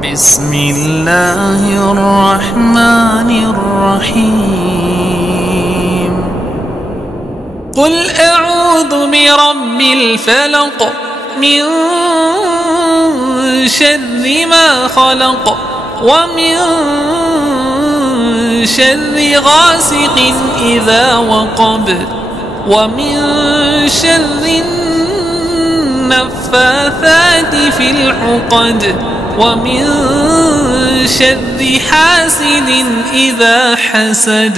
بسم الله الرحمن الرحيم قل أعوذ برب الفلق من شر ما خلق ومن شر غاسق إذا وقب ومن شر النفاثات في العقد ومن شر حاسد إذا حسد.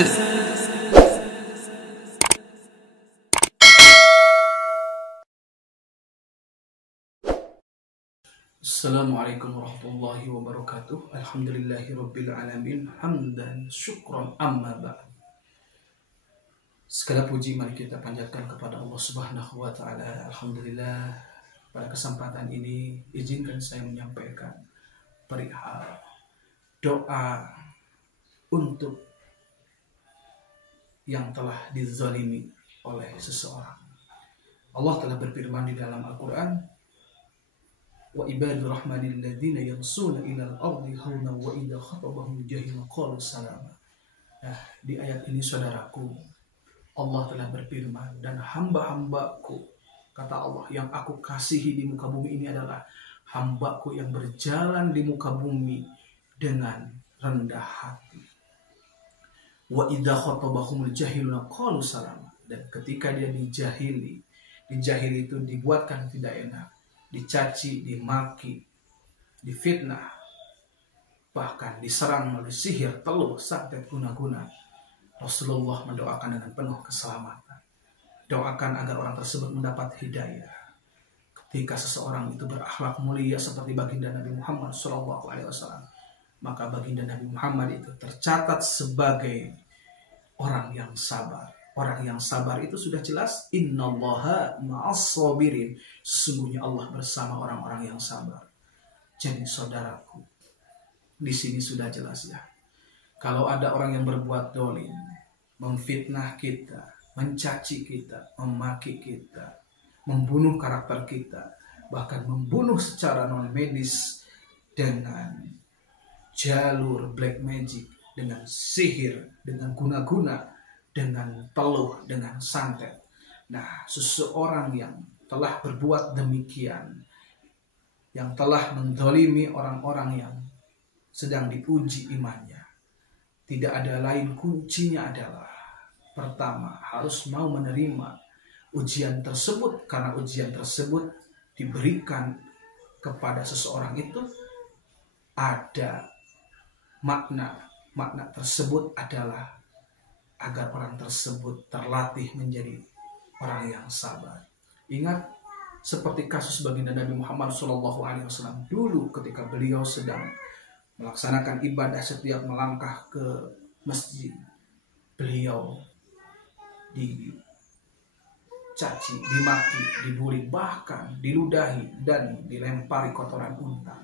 Assalamualaikum warahmatullahi wabarakatuh. Alhamdulillahi rabbil alamin. Hamdan syukran amma ba'd. Segala puji mari kita panjatkan kepada Allah Subhanahu wa taala. Alhamdulillah, pada kesempatan ini izinkan saya menyampaikan perihal doa untuk yang telah dizalimi oleh seseorang. Allah telah berfirman di dalam Al-Qur'an, wa ibadur rahmanil ladzina yamshuna ilal ardi hauna wa idza khatabahum jahilun qalu salama. Nah, di ayat ini saudaraku, Allah telah berfirman, dan hamba-hambaku, kata Allah, yang aku kasihi di muka bumi ini adalah hambaku yang berjalan di muka bumi dengan rendah hati. Wa idza khatabahumul jahiluna qalu salama. Dan ketika dia dijahili itu dibuatkan tidak enak, dicaci, dimaki, difitnah, bahkan diserang oleh sihir, teluh, santet, guna-guna, Rasulullah mendoakan dengan penuh keselamatan. Doakan agar orang tersebut mendapat hidayah. Ketika seseorang itu berakhlak mulia seperti baginda Nabi Muhammad SAW, maka baginda Nabi Muhammad itu tercatat sebagai orang yang sabar. Orang yang sabar itu sudah jelas, innallaha ma'as-sabirin. Sesungguhnya Allah bersama orang-orang yang sabar. Jadi saudaraku, di sini sudah jelas ya. Kalau ada orang yang berbuat dolim, memfitnah kita, mencaci kita, memaki kita, membunuh karakter kita, bahkan membunuh secara non-medis dengan jalur black magic, dengan sihir, dengan guna-guna, dengan teluh, dengan santet. Nah, seseorang yang telah berbuat demikian, yang telah mendolimi orang-orang yang sedang diuji imannya, tidak ada lain kuncinya adalah, pertama, harus mau menerima ujian tersebut, karena ujian tersebut diberikan kepada seseorang itu ada makna tersebut adalah agar orang tersebut terlatih menjadi orang yang sabar. Ingat seperti kasus baginda Nabi Muhammad SAW dulu ketika beliau sedang melaksanakan ibadah, setiap melangkah ke masjid beliau dicaci, dimaki, dibuli, bahkan diludahi dan dilempari kotoran unta.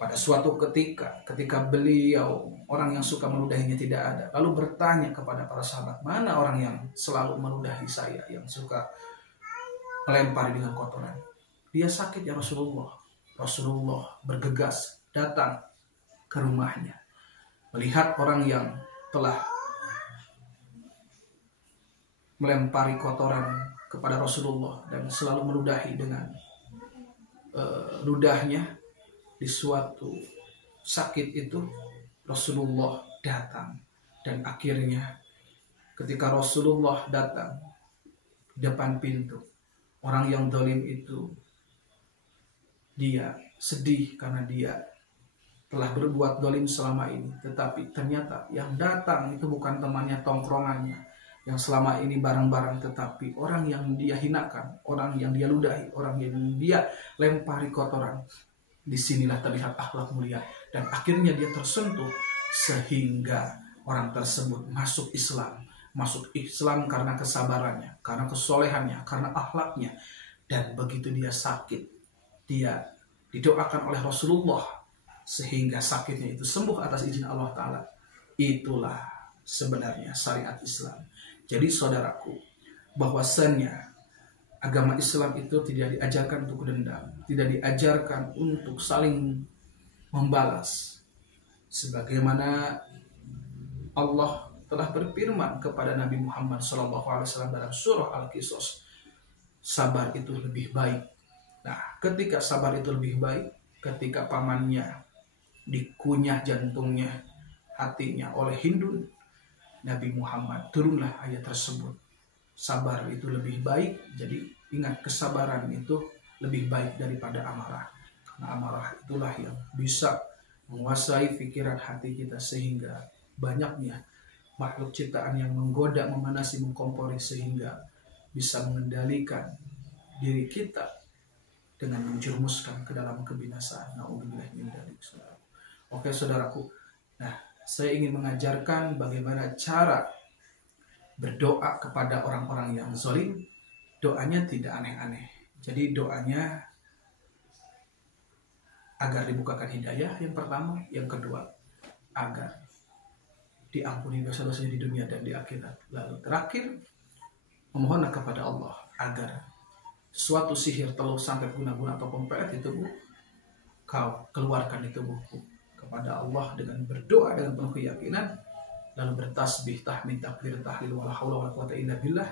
Pada suatu ketika beliau, orang yang suka meludahinya tidak ada, lalu bertanya kepada para sahabat, mana orang yang selalu meludahi saya, yang suka melempari dengan kotoran? Dia sakit ya Rasulullah. Rasulullah bergegas datang ke rumahnya, melihat orang yang telah melempari kotoran kepada Rasulullah dan selalu meludahi dengan ludahnya. Di suatu sakit itu Rasulullah datang, dan akhirnya ketika Rasulullah datang depan pintu, orang yang zalim itu dia sedih karena dia telah berbuat zalim selama ini, tetapi ternyata yang datang itu bukan temannya tongkrongannya yang selama ini bareng-bareng, tetapi orang yang dia hinakan, orang yang dia ludahi, orang yang dia lempari kotoran. Disinilah terlihat akhlak mulia, dan akhirnya dia tersentuh sehingga orang tersebut masuk Islam karena kesabarannya, karena kesolehannya, karena akhlaknya. Dan begitu dia sakit, dia didoakan oleh Rasulullah sehingga sakitnya itu sembuh atas izin Allah Ta'ala. Itulah sebenarnya syariat Islam. Jadi saudaraku, bahwasannya agama Islam itu tidak diajarkan untuk dendam, tidak diajarkan untuk saling membalas. Sebagaimana Allah telah berfirman kepada Nabi Muhammad SAW dalam surah Al-Qisas, sabar itu lebih baik. Nah, ketika sabar itu lebih baik, ketika pamannya dikunyah jantungnya, hatinya oleh Hindun, Nabi Muhammad turunlah ayat tersebut. Sabar itu lebih baik. Jadi ingat, kesabaran itu lebih baik daripada amarah. Karena amarah itulah yang bisa menguasai pikiran hati kita, sehingga banyaknya makhluk ciptaan yang menggoda, memanasi, mengkompori, sehingga bisa mengendalikan diri kita dengan menjerumuskan ke dalam kebinasaan. Na'udzubillah min dzalik. Oke saudaraku, nah saya ingin mengajarkan bagaimana cara berdoa kepada orang-orang yang zalim. Doanya tidak aneh-aneh. Jadi doanya agar dibukakan hidayah yang pertama, yang kedua agar diampuni dosa-dosanya di dunia dan di akhirat. Lalu terakhir, memohonlah kepada Allah agar suatu sihir, telur, santet, guna-guna atau pelet di tubuh kau keluarkan di tubuhku. Kepada Allah dengan berdoa dengan penuh keyakinan, lalu bertasbih, tahmid, takbir, tahlil, wala haula wala quwata illa billah,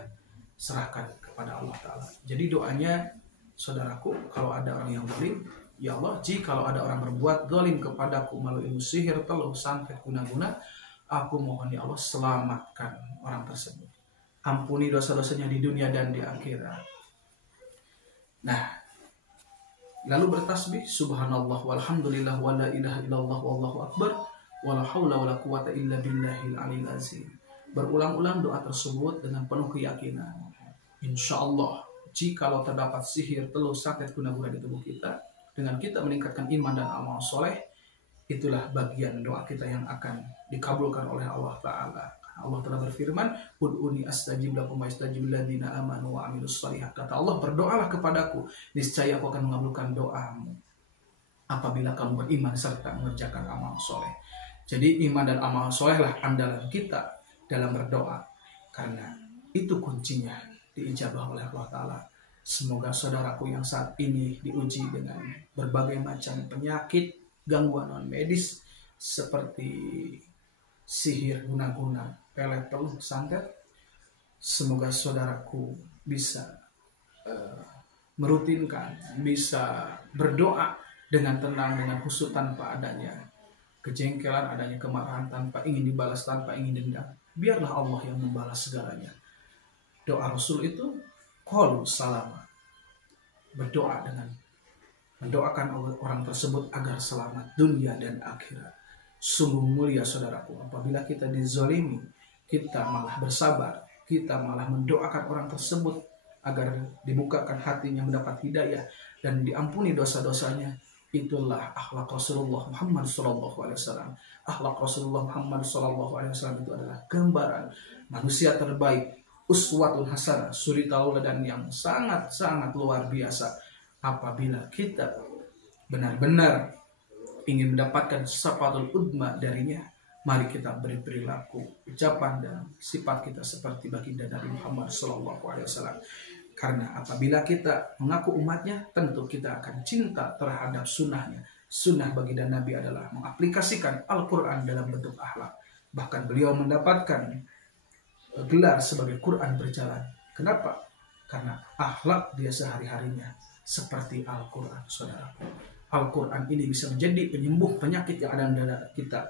serahkan kepada Allah Ta'ala. Jadi doanya saudaraku, kalau ada orang yang zalim, ya Allah, jikalau ada orang berbuat zalim kepadaku melalui ilmu sihir, telur, santet, guna-guna, aku mohon ya Allah, selamatkan orang tersebut. Ampuni dosa-dosanya di dunia dan di akhirat. Nah, lalu bertasbih, subhanallah walhamdulillah wala ilaha illallah wallahu akbar wala haula wala quwata illa billahil aliyil azim. Berulang-ulang doa tersebut dengan penuh keyakinan. Insya Allah, jikalau terdapat sihir, telur, santet, guna-guna di tubuh kita, dengan kita meningkatkan iman dan amal soleh, itulah bagian doa kita yang akan dikabulkan oleh Allah Ta'ala. Allah telah berfirman, ud'uni astajib lakum wa astajib ladzina amanu wa amilus shalihat. Kata Allah, berdoalah kepadaku, niscaya aku akan mengabulkan doamu apabila kamu beriman serta mengerjakan amal soleh. Jadi iman dan amal soleh lah andalan kita dalam berdoa, karena itu kuncinya diijabah oleh Allah Ta'ala. Semoga saudaraku yang saat ini diuji dengan berbagai macam penyakit, gangguan non medis seperti sihir, guna-guna, pelet, telur, santet, semoga saudaraku bisa merutinkan, bisa berdoa dengan tenang, dengan khusyuk, tanpa adanya kejengkelan, adanya kemarahan, tanpa ingin dibalas, tanpa ingin dendam. Biarlah Allah yang membalas segalanya. Doa Rasul itu qalu salama, berdoa dengan mendoakan orang tersebut agar selamat dunia dan akhirat. Sungguh mulia saudaraku, apabila kita dizalimi, kita malah bersabar, kita malah mendoakan orang tersebut agar dibukakan hatinya, mendapat hidayah dan diampuni dosa-dosanya. Itulah akhlak Rasulullah Muhammad SAW. Akhlak Rasulullah Muhammad SAW itu adalah gambaran manusia terbaik, uswatun hasanah, suri tauladan yang sangat-sangat luar biasa. Apabila kita benar-benar ingin mendapatkan safatul udma darinya, mari kita beri perilaku, ucapan dan sifat kita seperti baginda Nabi Muhammad SAW. Karena apabila kita mengaku umatnya, tentu kita akan cinta terhadap sunnahnya. Sunnah baginda Nabi adalah mengaplikasikan Al-Quran dalam bentuk akhlak. Bahkan beliau mendapatkan gelar sebagai Quran berjalan. Kenapa? Karena akhlak dia sehari-harinya seperti Al-Quran, saudara. Al-Quran ini bisa menjadi penyembuh penyakit yang ada di dalam kita.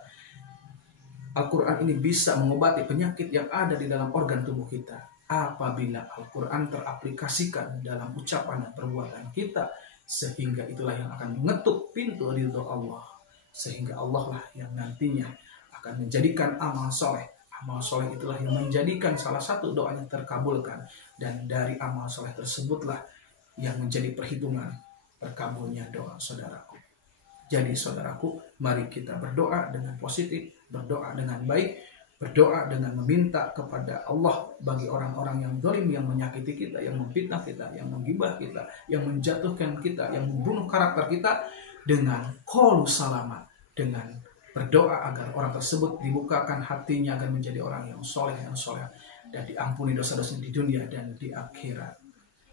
Al-Quran ini bisa mengobati penyakit yang ada di dalam organ tubuh kita. Apabila Al-Quran teraplikasikan dalam ucapan dan perbuatan kita, sehingga itulah yang akan mengetuk pintu ridho Allah. Sehingga Allah lah yang nantinya akan menjadikan amal soleh. Amal soleh itulah yang menjadikan salah satu doanya terkabulkan. Dan dari amal soleh tersebutlah yang menjadi perhitungan terkabulnya doa saudaraku. Jadi saudaraku, mari kita berdoa dengan positif, berdoa dengan baik, berdoa dengan meminta kepada Allah bagi orang-orang yang zalim, yang menyakiti kita, yang memfitnah kita, yang menggibah kita, yang menjatuhkan kita, yang membunuh karakter kita, dengan qalu salama, dengan berdoa agar orang tersebut dibukakan hatinya agar menjadi orang yang soleh dan diampuni dosa-dosa di dunia dan di akhirat.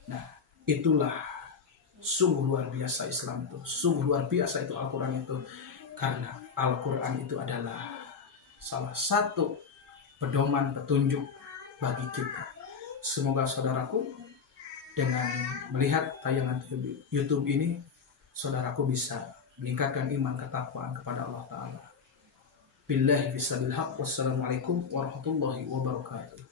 Nah, itulah sungguh luar biasa Islam itu, sungguh luar biasa itu Al-Quran itu. Karena Al-Quran itu adalah salah satu pedoman petunjuk bagi kita. Semoga saudaraku dengan melihat tayangan YouTube ini, saudaraku bisa meningkatkan iman ketakwaan kepada Allah Ta'ala. Billahi bisabil haq. Wassalamualaikum warahmatullahi wabarakatuh.